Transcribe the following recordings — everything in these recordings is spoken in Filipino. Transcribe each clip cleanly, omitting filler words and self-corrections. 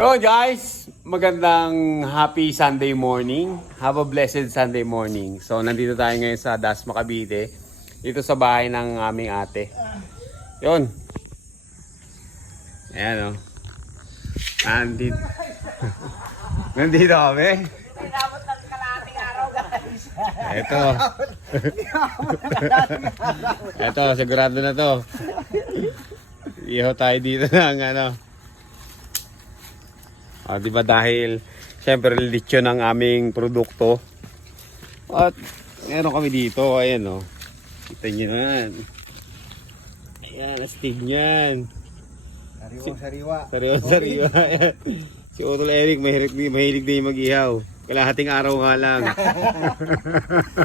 So guys, magandang happy Sunday morning. Have a blessed Sunday morning. So nandito tayo ngayon sa Dasma, Cavite. Dito sa bahay ng aming ate. Yun. Ayan o. Nandito. Nandito kami. Inabot ng kalahating araw, guys. Ito. Ito, sigurado na to. Iho tayo dito ng ano. Di ba dahil syempre lechon ang aming produkto. At meron kami dito, ayan oh. Kita niyo yan. Ayan, astig niyan. Sariwa. Sariwa. Ayan. Si Utol Eric mahilig din mag-ihaw. Kalahating araw nga lang.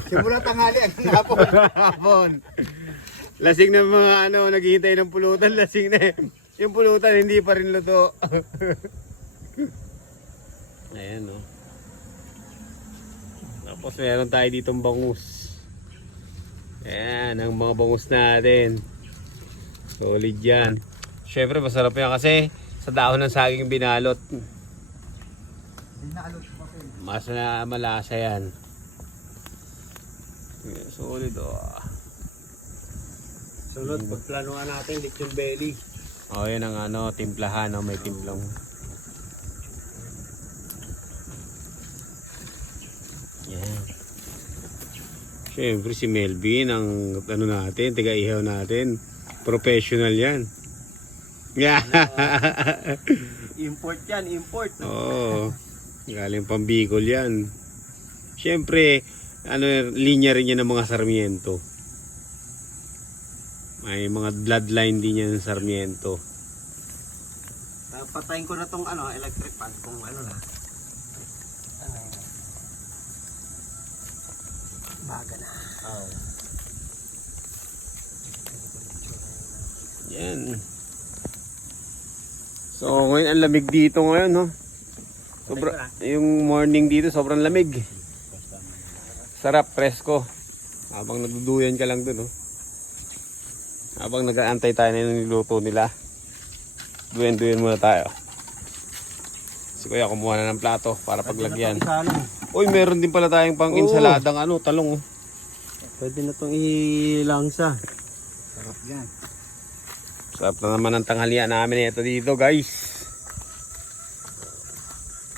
Simula tanghali hanggang hapon. Lasing na mga naghihintay ng pulutan, lasing na. Yung pulutan hindi pa rin luto. Ayan o. Tapos meron tayo ditong bangus. Ayan, ang mga bangus natin. Solid yan. Syempre masarap yan kasi sa dahon ng saging binalot. Mas na malasa yan. Ayan, solid o. Sunod, pagplanuhan natin, lechon belly. O yan ang timplahan. May timplang. Yan. Siyempre si Melvin ang natin, tiga-ihaw natin. Professional yan. Yeah. Import yan, import. Oo. Galing pang Bicol yan. Siyempre, linya rin yan ng mga Sarmiento. May mga bloodline din yan ng Sarmiento. Patayin ko na tong electric fan kung na. Baga na. Oh. Yan. So ngayon ang lamig dito ngayon, no? Yung morning dito sobrang lamig. Sarap, presko. Habang nagduduyan ka lang dun, no? Habang nag-aantay tayo na yung niluto nila. Duyan muna tayo. Si Kuya kumuha na ng plato para paglagyan. Uy, meron din pala tayong pang insaladang talong. Pwede na itong ilangsa. Sarap yan. Sarap na naman ang tanghalian namin ito dito, guys.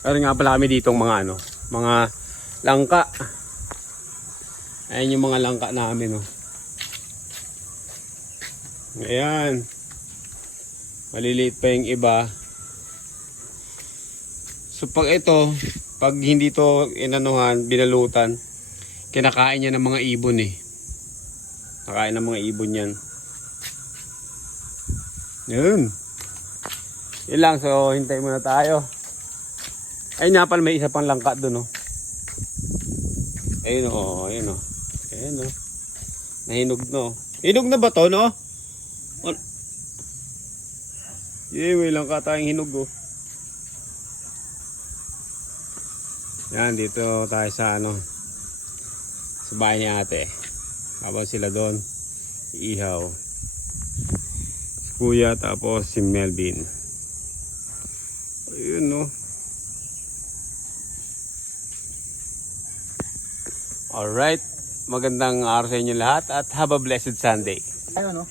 Meron nga pala kami ditong mga langka. Ayan yung mga langka namin, oh. Ayan. Maliliit pa yung iba. So pag hindi to binalutan, kinakain niya ng mga ibon eh. Nakain ng mga ibon yan. Yun. Yun lang, so hintay muna tayo. Ayun nga pala, may isa pang langka doon, oh. Ayun oh, ayun oh. Ayun oh. Nahinog no. Hinog na ba to, no? May langka tayong hinog, oh. Yan, dito tayo sa sa bahay ni ate. Habang sila doon iihaw. Si Kuya tapos si Melvin. Ayun, no. Alright, magandang araw sa inyo lahat at have a blessed Sunday. Ayun, no?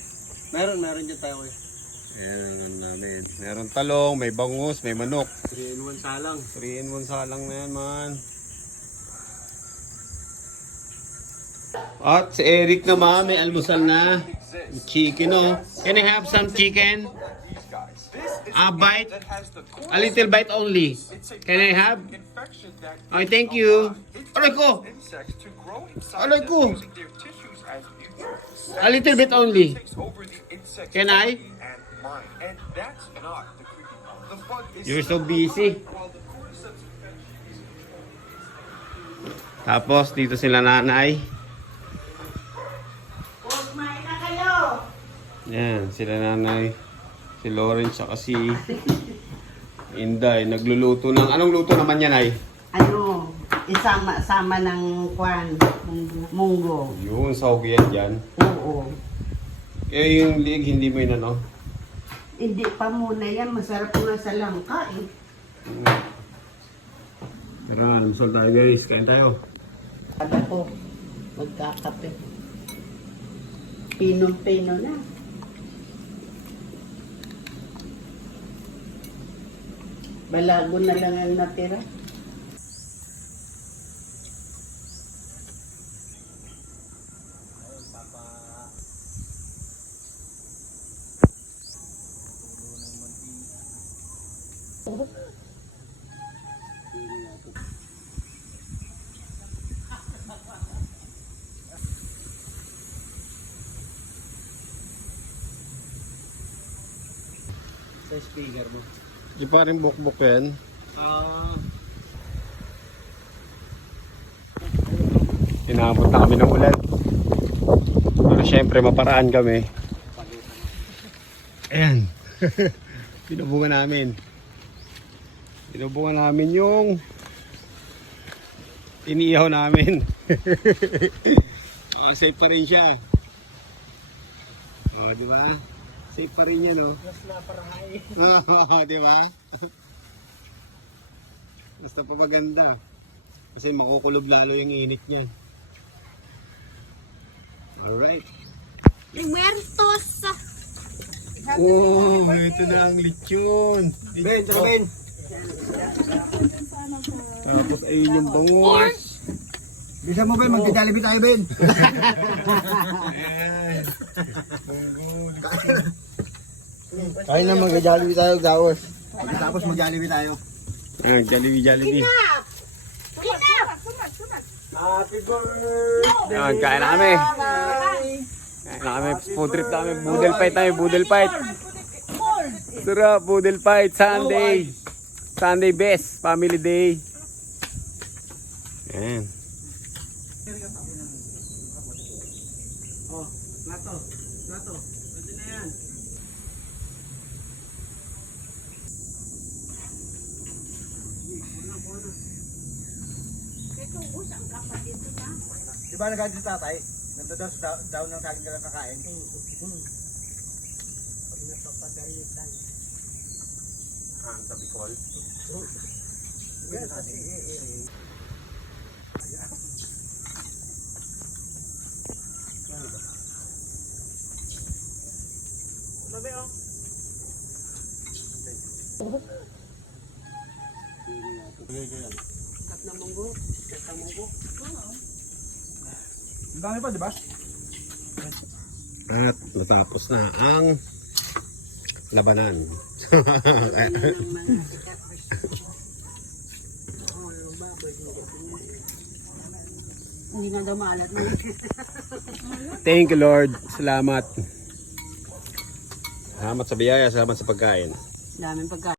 Meron dyan tayo. Ayan namin. Meron talong, may bangus, may manok. 3-in-1 salang. 3-in-1 salang na yan, man. At si Eric naman, may almusal na. Chicken, oh. Can I have some chicken? A bite? A little bite only. Can I have? Oh, thank you. Aray ko! Aray ko! A little bit only. Can I? You're so busy. Tapos dito sila nanay. Kumain na kayo. Yan, sila nanay. Si Lawrence saka si Inday. Nagluluto ng... Anong luto naman yan, ay? Isama ng munggo. Yun, sahog yan dyan. Oo. Eh, yung liig, hindi mo yun Hindi pa muna yan. Masarap nga sa langka eh. Tara, lumusol tayo guys. Kain tayo. Kada ko, magkakape. Pinong-pino na. Balago na lang ang natira. Sa speaker mo. Di pa rin bukbok yan. Inabot na kami ng ulan. Pero syempre maparaan kami. Ayan. Binubungan namin. Binubungan namin yung iniihaw namin. Safe pa rin siya. Oh, di ba? Safe pa rin yan, oh. Mas naparahay. Di ba? Basta pa maganda. Kasi makukulob lalo yung init niyan. Alright. Muertos! Oh, ito na ang lechon. Ben, tara Ben. Tapos ayun yung bangus. Bisa mo Ben, magka-Jollibee tayo Ben. Ayan. Kaya na magka-Jollibee tayo, Gawos. Pagkatapos mag-Jollibee tayo. Ah, Jollibee. Happy birthday! Ayan, kain na kami. Kain na kami. Food trip na kami. Boodle fight na kami. Boodle fight. Sarap. Boodle fight. Sunday. Sunday best. Family day. Ayan. Oh, nato. Pwede na yan. Di ba nagkakalit si tatay? Nandun daw sa daon ng saging ka lang kakain. Pag napapagalitan. Sa Bicol. Yes, kasi ang dami pa, di ba? At natapos na ang labanan. Hindi na daw maalat na. Thank you Lord. Salamat. Salamat sa biyaya. Salamat sa pagkain. Daming pagkain.